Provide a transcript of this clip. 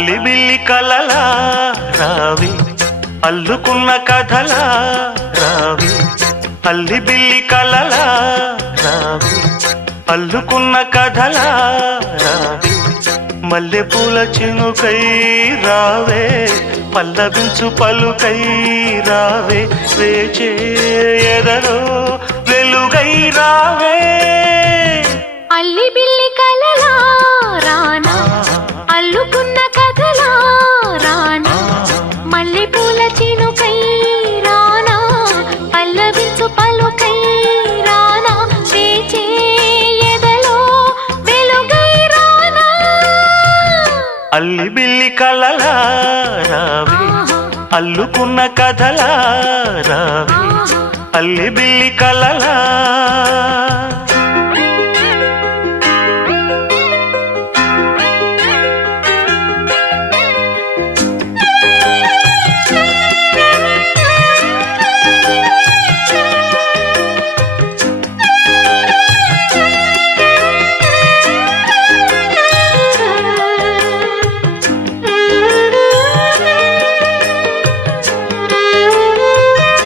అల్లి బిల్లి కలలా రావి అల్లుకున్న కథలా రావి అల్లి బిల్లి కలలా రావి అల్లుకున్న కథలా రావి మల్లె పూల చినుకై రావే పల్లవించు పలుకై రావే వేచే ఎదలో వెలుగై రావే అల్లి బిల్లి కలలా రానా అల్లుకున్న కథలా రానా మల్లె పూల చినుకై రానా పల్లవించు పలుకై రానా వేచే ఎదలో వెలుగై రానా అల్లి బిల్లి కలలా రావి అల్లుకున్న కథలా రావి అల్లి బిల్లి కలలా